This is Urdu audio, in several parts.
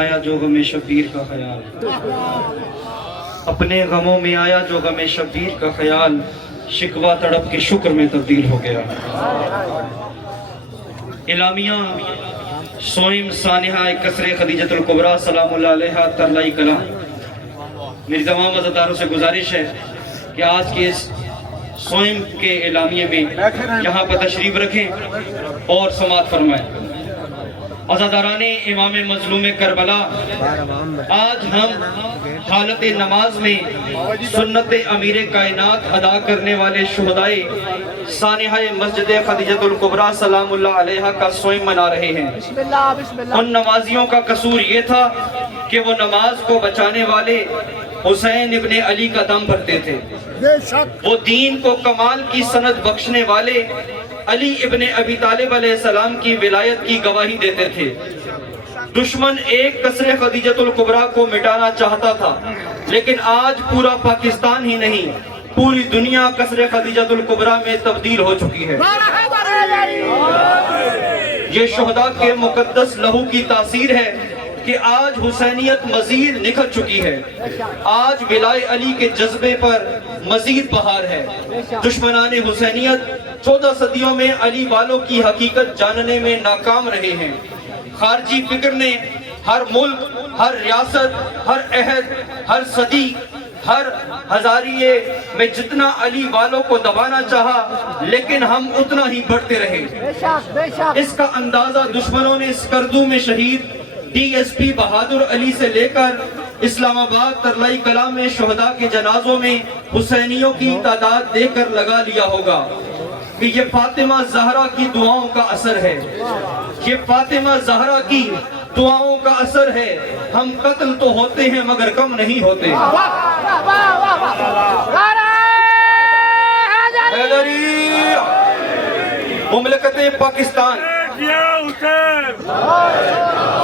آیا جو غم شبیر کا خیال، اپنے غموں میں آیا جو غم شبیر کا خیال، شکوہ تڑپ کے شکر میں تبدیل ہو گیا۔ اعلامیہ سوئم سانحہ کسر خدیجۃ الکبریٰ سلام اللہ علیہا ترلائی کلام۔ میری تمام عزاداروں سے گزارش ہے کہ آج کے اس سوئم کے اعلامیے میں یہاں پر تشریف رکھیں اور سماعت فرمائیں۔ عزاداران امام مظلوم کربلا، آج ہم حالت نماز میں سنت امیر کائنات ادا کرنے والے شہدائے سانحہ مسجد خدیجۃ الکبریٰ سلام اللہ علیہا کا سوئم منا رہے ہیں۔ ان نمازیوں کا قصور یہ تھا کہ وہ نماز کو بچانے والے حسین ابن علی کا دم بھرتے تھے، وہ دین کو کمال کی سند بخشنے والے علی ابن ابی طالب علیہ السلام کی ولایت کی گواہی دیتے تھے۔ دشمن ایک کسر خدیجۃ الکبریٰ کو مٹانا چاہتا تھا، لیکن آج پورا پاکستان ہی نہیں، پوری دنیا کسر خدیجۃ الکبریٰ میں تبدیل ہو چکی ہے۔ یہ شہداء کے مقدس لہو کی تاثیر ہے کہ آج حسینیت مزید نکھر چکی ہے، آج ولائے علی کے جذبے پر مزید بہار ہے۔ دشمنان حسینیت 14 صدیوں میں علی والوں کی حقیقت جاننے میں ناکام رہے ہیں۔ خارجی فکر نے ہر ملک، ہر ریاست، ہر عہد، ہر صدی، ہر ہزاریے میں جتنا علی والوں کو دبانا چاہا، لیکن ہم اتنا ہی بڑھتے رہے۔ اس کا اندازہ دشمنوں نے اسکردو میں شہید ڈی ایس پی بہادر علی سے لے کر اسلام آباد ترلائی کلاں میں شہداء کے جنازوں میں حسینیوں کی تعداد دے کر لگا لیا ہوگا کہ یہ فاطمہ زہرا کی دعاؤں کا اثر ہے، یہ فاطمہ زہرا کی دعاؤں کا اثر ہے۔ ہم قتل تو ہوتے ہیں مگر کم نہیں ہوتے۔ حیدری مملکت پاکستان،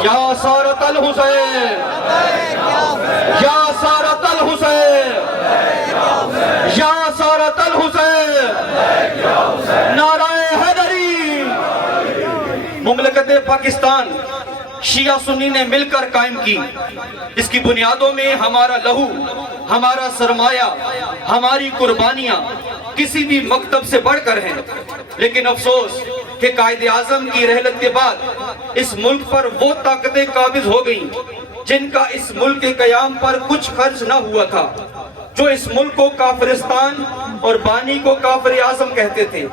یا سارت الحسین، یا سارت الحسین، یا سارت الحسین، نعرہ حیدری۔ مملکت پاکستان شیعہ سنی نے مل کر قائم کی، اس کی بنیادوں میں ہمارا لہو، ہمارا سرمایہ، ہماری قربانیاں کسی بھی مکتب سے بڑھ کر ہیں۔ لیکن افسوس کہ قائد اعظم کی رحلت کے بعد اس ملک پر وہ طاقتیں قابض ہو گئیں جن کا اس ملک کے قیام پر کچھ خرچ نہ ہوا تھا، جو اس ملک کو کافرستان اور بانی کو کافر اعظم کہتے تھے۔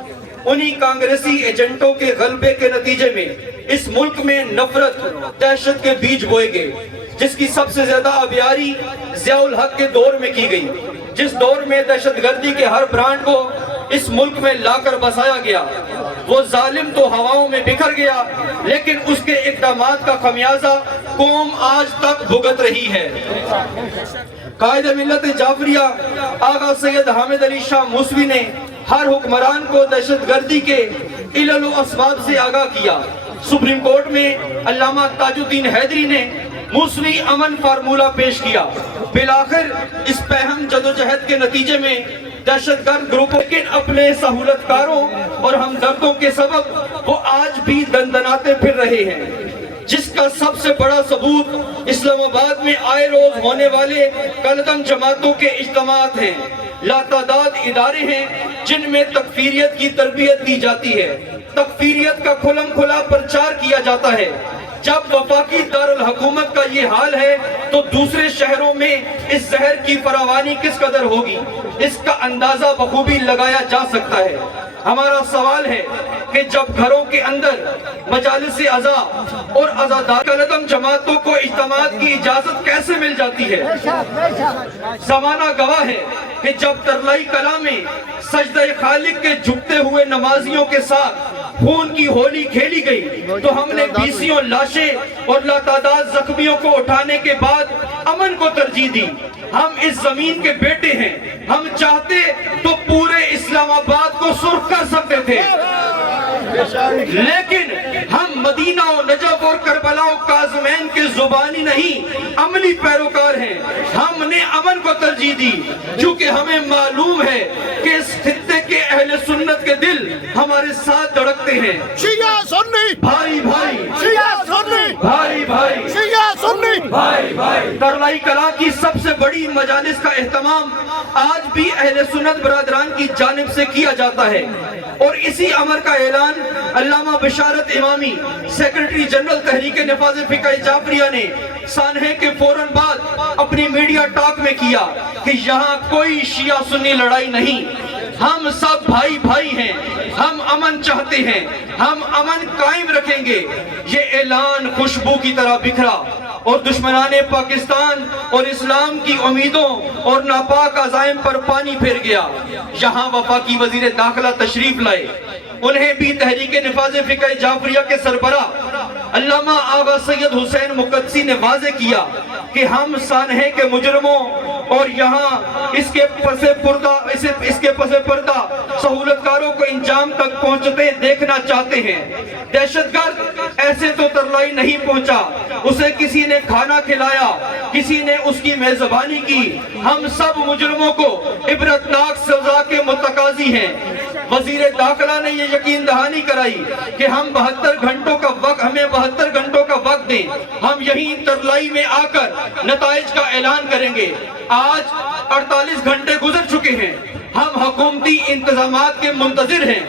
انہی کانگریسی ایجنٹوں کے غلبے کے نتیجے میں اس ملک میں نفرت، دہشت کے بیج بوئے گئے، جس کی سب سے زیادہ آبیاری ضیاء الحق کے دور میں کی گئی، جس دور میں دہشت گردی کے ہر برانڈ کو اس ملک میں لا کر بسایا گیا۔ وہ ظالم تو ہواؤں میں بکھر گیا، لیکن اس کے اقدامات کا خمیازہ قوم آج تک بھگت رہی ہے۔ قائد ملت جعفریہ آغا سید حامد علی شاہ موسوی نے ہر حکمران کو دہشت گردی کے علل و اسباب سے آگاہ کیا۔ سپریم کورٹ میں علامہ تاج الدین حیدری نے موسوی امن فارمولہ پیش کیا۔ بالآخر اس پہم جدوجہد کے نتیجے میں دہشت گرد گروپوں لیکن اپنے سہولت کاروں اور ہمدردوں کے سبب وہ آج بھی دندناتے پھر رہے ہیں، جس کا سب سے بڑا ثبوت اسلام آباد میں آئے روز ہونے والے کالعدم جماعتوں کے اجتماعات ہیں۔ لاتعداد ادارے ہیں جن میں تکفیریت کی تربیت دی جاتی ہے، تکفیریت کا کھلم کھلا پرچار کیا جاتا ہے۔ جب وفاقی دارالحکومت کا یہ حال ہے تو دوسرے شہروں میں اس زہر کی فراوانی کس قدر ہوگی، اس کا اندازہ بخوبی لگایا جا سکتا ہے۔ ہمارا سوال ہے کہ جب گھروں کے اندر مجالس عزا اور عزادار کالعدم جماعتوں کو اجتماعات کی اجازت کیسے مل جاتی ہے؟ زمانہ گواہ ہے کہ جب ترلائی کلاں میں سجدہ خالق کے جھکتے ہوئے نمازیوں کے ساتھ خون کی ہولی کھیلی گئی تو ہم نے بیسیوں لاشیں اور لاتعداد زخمیوں کو اٹھانے کے بعد امن کو ترجیح دی۔ ہم اس زمین کے بیٹے ہیں، ہم چاہتے تو پورے اسلام آباد کو سرخ کر سکتے تھے، لیکن ہم مدینہ و نجف اور کربلا و کاظمین کے زبانی نہیں، عملی پیروکار ہیں۔ ہم نے امن کو ترجیح دی کیونکہ ہمیں معلوم ہے کہ اس خطے کے اہل سنت کے دل ہمارے ساتھ دھڑکتے ہیں۔ شیعہ سنی بھائی بھائی، شیعہ سنی بھائی بھائی، شیعہ سنی ترلائی کلاں کی سب سے بڑی مجالس کا اہتمام آج بھی اہل سنت برادران کی جانب سے کیا جاتا ہے، اور اسی امر کا اعلان علامہ بشارت امامی سیکرٹری جنرل تحریک نفاذ فقہ جعفریہ نے سانحے کے فوراً بعد اپنی میڈیا ٹاک میں کیا کہ یہاں کوئی شیعہ سنی لڑائی نہیں، ہم سب بھائی بھائی ہیں، ہم امن چاہتے ہیں، ہم امن قائم رکھیں گے۔ یہ اعلان خوشبو کی طرح بکھرا اور دشمنان پاکستان اور اسلام کی امیدوں اور ناپاک عزائم پر پانی پھیر گیا۔ یہاں وفاقی وزیر داخلہ تشریف لائے، انہیں بھی تحریک نفاذ فقہ جعفریہ کے سربراہ علامہ آغا سید حسین مقدسی نے واضح کیا کہ ہم سانحے کے مجرموں اور یہاں اس کے پس پردہ سہولتکاروں کو انجام تک پہنچتے دیکھنا چاہتے ہیں۔ دہشت گرد ایسے تو ترلائی نہیں پہنچا، اسے کسی نے کھانا کھلایا، کسی نے اس کی میزبانی کی۔ ہم سب مجرموں کو عبرتناک سزا کے متقاضی ہیں۔ وزیر داخلہ نے یہ یقین دہانی کرائی کہ ہمیں 72 گھنٹوں کا وقت دیں، ہم یہیں ترلائی میں آ کر نتائج کا اعلان کریں گے۔ آج 48 گھنٹے گزر چکے ہیں، ہم حکومتی انتظامات کے منتظر ہیں،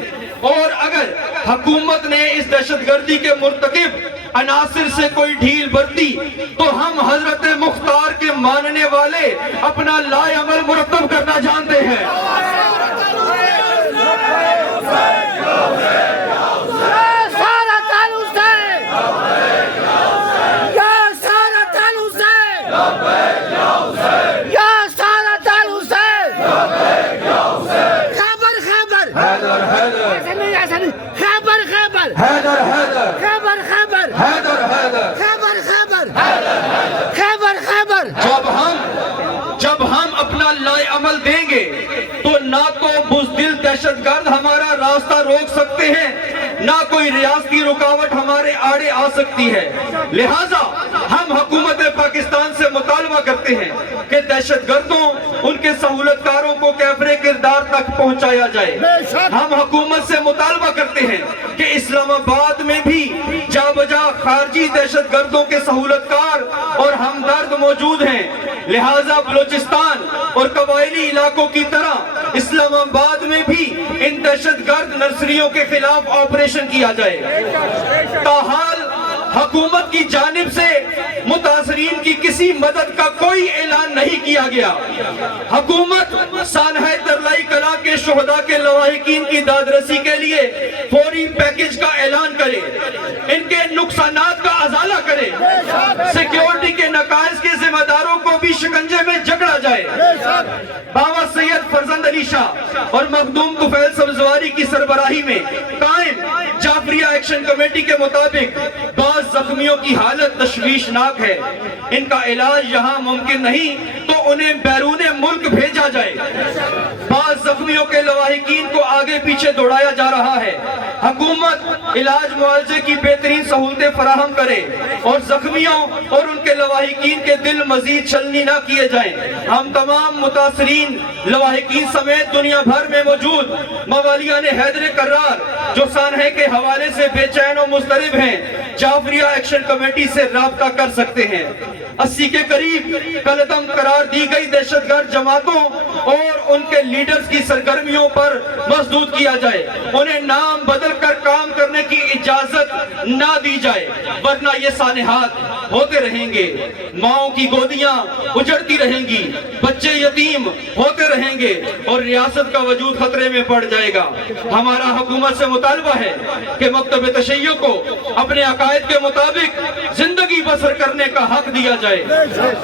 اور اگر حکومت نے اس دہشت گردی کے مرتکب عناصر سے کوئی ڈھیل برتی تو ہم حضرت مختار کے ماننے والے اپنا لائے عمل مرتب کرنا جانتے ہیں۔ جب ہم اپنا لائے عمل دیں گے تو نہ تو بزدل دہشت گرد ہمارا راستہ روک سکتے ہیں، نہ کوئی ریاستی رکاوٹ ہمارے آڑے آ سکتی ہے۔ لہٰذا ہم حکومت پاکستان سے مطالبہ کرتے ہیں کہ دہشت گردوں ان کے سہولتکاروں کو کیفر کردار تک پہنچایا جائے۔ ہم حکومت سے مطالبہ کرتے ہیں کہ اسلام آباد میں بھی جا بجا خارجی دہشت گردوں کے سہولتکار اور ہمدرد موجود ہیں، لہٰذا بلوچستان اور قبائلی علاقوں کی طرح اسلام آباد میں بھی ان دہشت گرد نرسریوں کے خلاف آپریشن کیا جائے۔ تاحال حکومت کی جانب سے متاثرین کی کسی مدد کا کوئی اعلان نہیں کیا گیا۔ حکومت سانحہ ترلائی کلاں کے شہداء کے لواحقین کی داد رسی کے لیے فوری پیکج کا اعلان کرے، ان کے نقصانات کا ازالہ کرے، سیکیورٹی کے نقائص کے ذمہ داروں کو بھی شکنجے میں جکڑا جائے۔ بابا سید فرزند علی شاہ اور مخدوم طفیل سبزواری کی سربراہی میں قائم جعفریہ ایکشن کمیٹی کے مطابق بعض زخمیوں کی حالت تشویشناک ہے، ان کا علاج یہاں ممکن نہیں تو انہیں بیرون ملک بھیجا جائے۔ بعض زخمیوں کے لواحقین کو آگے پیچھے دوڑایا جا رہا ہے۔ حکومت علاج معالجے کی بہترین سہولتیں فراہم کرے اور زخمیوں اور ان کے لواحقین کے دل مزید چھلنی نہ کیے جائیں۔ ہم تمام متاثرین لواحقین سمیت دنیا بھر میں موجود موالیان حیدر کرار جو سانحے کے حوالے سے بے چین و مضطرب ہیں، جعفریہ ایکشن کمیٹی سے رابطہ کر سکتے ہیں۔ 80 کے قریب قلعدم قرار دی گئی دہشت گرد جماعتوں اور ان کے لیڈرز کی سرگرمیوں پر مسدود کیا جائے، انہیں نام بدل کر کام کرنے کی اجازت نہ دی جائے، ورنہ یہ سانحات ہوتے رہیں گے، ماؤں کی گودیاں اجڑتی رہیں گی، بچے یتیم ہوتے رہیں گے اور ریاست کا وجود خطرے میں پڑ جائے گا۔ ہمارا حکومت سے مطالبہ ہے کہ مکتب تشیع کو اپنے عقائد کے مطابق زندگی بسر کرنے کا حق دیا جائے۔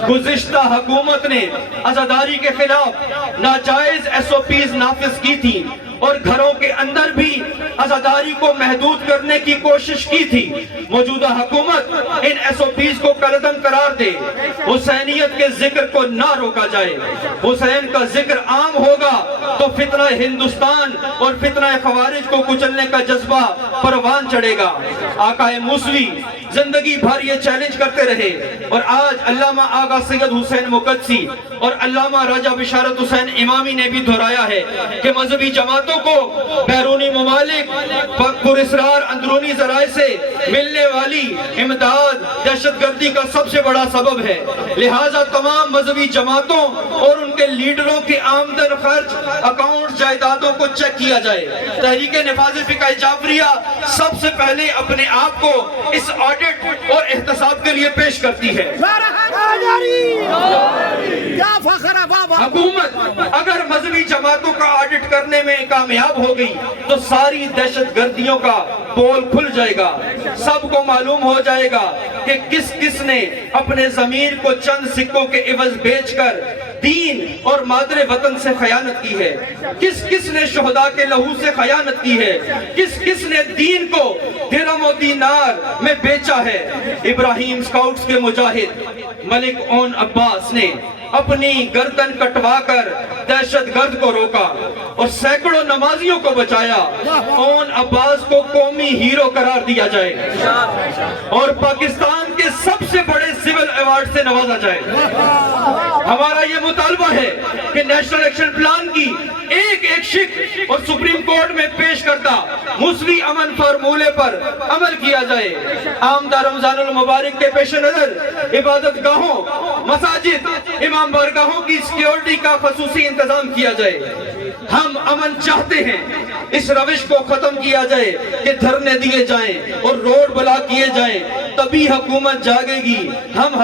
گزشتہ حکومت نے عزاداری کے خلاف ناجائز SOPs نافذ کی تھی اور گھروں کے اندر بھی عزاداری کو محدود کرنے کی کوشش کی تھی۔ موجودہ حکومت ان SOPs کو قلعدم قرار دے، حسینیت کے ذکر کو نہ روکا جائے۔ حسین کا ذکر عام ہوگا تو فتنہ ہندوستان اور فتنہ خوارج کو کچلنے کا جذبہ پروان چڑھے گا۔ آقا موسوی زندگی بھر یہ چیلنج کرتے رہے اور آج علامہ آغا سید حسین مقدسی اور علامہ راجہ بشارت حسین امامی نے بھی دہرایا ہے کہ مذہبی جماعتوں جماعتوں کو بیرونی ممالک پراسرار اندرونی ذرائع سے ملنے والی امداد دہشت گردی کا سب سے بڑا سبب ہے۔ لہٰذا تمام مذہبی جماعتوں اور ان کے لیڈروں کے آمدن خرچ اکاؤنٹ جائیدادوں کو چیک کیا جائے۔ تحریک نفاذ فقہ جعفریہ سب سے پہلے اپنے آپ کو اس آڈٹ اور احتساب کے لیے پیش کرتی ہے۔ حکومت اگر مذہبی جماعتوں کا آڈٹ کرنے میں کامیاب ہو گئی تو ساری دہشت گردیوں کا پول کھل جائے گا۔ سب کو معلوم ہو جائے گا کہ کس کس نے اپنے ضمیر کو چند سکوں کے عوض بیچ کر دین اور مادر وطن سے خیانت کی ہے، کس کس نے شہداء کے لہو سے خیانت کی ہے، کس کس نے دین کو درہم و دینار میں بیچا ہے۔ ابراہیم سکاؤٹس کے مجاہد ملک اون عباس نے اپنی گردن کٹوا کر دہشت گرد کو روکا اور سینکڑوں نمازیوں کو بچایا۔ اون عباس کو قومی ہیرو قرار دیا جائے اور پاکستان کے سب سے بڑے سول ایوارڈ سے نوازا جائے۔ ہمارا یہ مطالبہ ہے کہ نیشنل ایکشن پلان کی ایک ایک شق اور سپریم کورٹ میں پیش کردہ موسوی امن فارمولے پر عمل کیا جائے۔ آمدہ رمضان المبارک کے پیش نظر عبادت گاہوں، مساجد، امام بارگاہوں کی سیکیورٹی کا خصوصی انتظام کیا جائے۔ ہم امن چاہتے ہیں، اس روش کو ختم کیا جائے کہ دھرنے دیے جائیں اور روڈ بلاک کیے جائیں، تبھی حکومت جاگے گی۔ ہم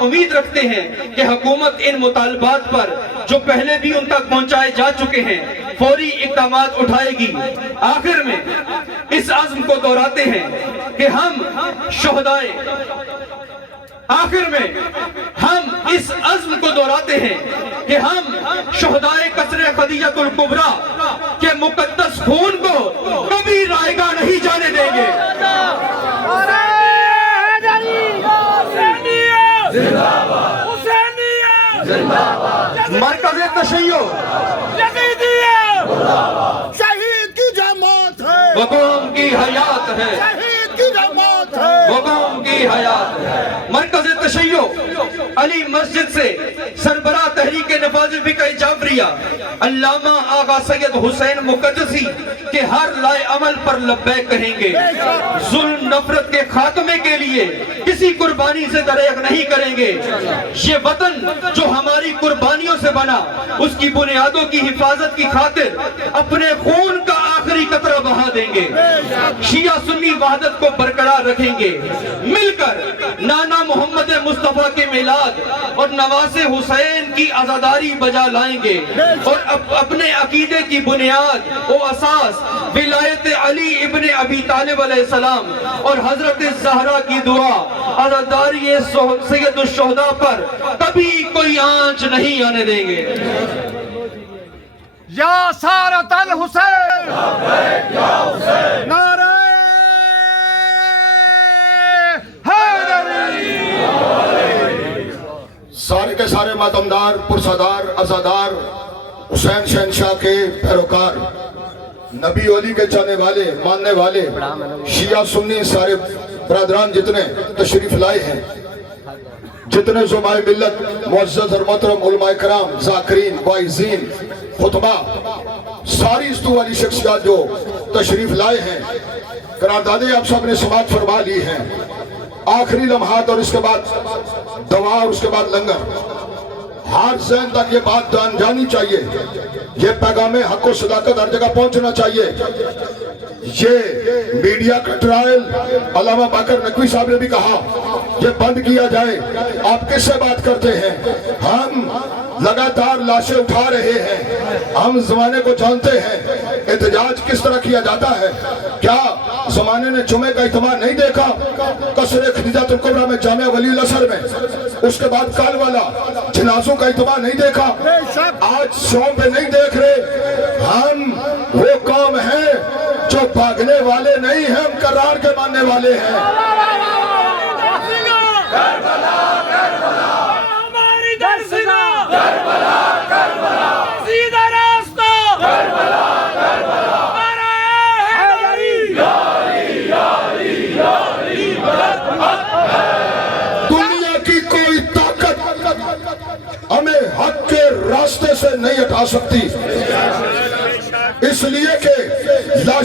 امید رکھتے ہیں کہ حکومت ان مطالبات پر جو پہلے بھی ان تک پہنچائے جا چکے ہیں فوری اقدامات اٹھائے گی۔ آخر میں اس عزم کو دہراتے ہیں کہ ہم اس عزم کو دہراتے ہیں کہ ہم شہدائے قصر خدیجۃ الکبریٰ کے مقدس خون کو کبھی رائیگاں نہیں جانے دیں گے۔ مرکز تشیع شہید کی جماعت ہے، وہ قوم کی حیات ہے، شہید کی جماعت ہے۔ وہ قوم کی حیات ہے۔ مرکز تشیع علی مسجد سے سربراہ تحریک نفاذ فقہ جعفریہ علامہ آغا سید حسین مقدسی کے ہر لائے عمل پر لبیک کہیں گے۔ ظلم نفرت کے خاتمے کے لیے کسی قربانی سے دریغ نہیں کریں گے۔ یہ وطن جو ہماری قربانیوں سے بنا، اس کی بنیادوں کی حفاظت کی خاطر اپنے خون کا آخری قطرہ بہا دیں گے۔ شیعہ سنی وحدت کو برقرار رکھیں گے، مل کر نانا محمد مصطفیٰ کے میلاد اور نواز حسین کی عزاداری بجا لائیں گے اور اپنے عقیدے کی بنیاد و اساس ولایت علی ابن ابی طالب علیہ السلام اور حضرت زہرا کی دعا عزاداری سید الشہداء پر کبھی کوئی آنچ نہیں آنے دیں گے۔ یا سارت الحسین، نعرہ حیدری۔ سارے کے سارے ماتمدار، پرسادار، عزادار، حسین شہنشاہ کے پیروکار، نبی ولی کے چاہنے والے، ماننے والے، شیعہ سنی سارے برادران جتنے تشریف لائے ہیں، جتنے زمائے ملت، معزز اور محترم علماء کرام، ذاکرین، واعظین، خطبہ، ساری استو والی شخصیات جو تشریف لائے ہیں، قراردادیں آپ سب نے سماعت فرما لی ہیں۔ آخری لمحات اور اس کے بعد دعا اور اس کے بعد لنگر، ہر ذہن تک یہ بات جانی چاہیے، یہ پیغام حق و صداقت ہر جگہ پہنچنا چاہیے۔ یہ میڈیا کا ٹرائل علامہ باقر نقوی صاحب نے بھی کہا یہ بند کیا جائے۔ آپ کس سے بات کرتے ہیں؟ ہم لگاتار لاشیں اٹھا رہے ہیں، ہم زمانے کو جانتے ہیں احتجاج کس طرح کیا جاتا ہے۔ کیا زمانے نے جمعہ کا اجتماع نہیں دیکھا؟ قصر خدیجۃ الکبریٰ میں جامعہ ولی الاثر میں، اس کے بعد کال والا جنازوں کا اجتماع نہیں دیکھا؟ آج شوم پہ نہیں دیکھ رہے؟ ہم وہ قوم ہیں جو بھاگنے والے نہیں ہیں، ہم قرار کے ماننے والے ہیں۔ ہماری درسنا سیدھا راستہ، نعرہ حیدری۔ دنیا کی کوئی طاقت ہمیں حق کے راستے سے نہیں ہٹا سکتی۔ اس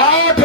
8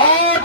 8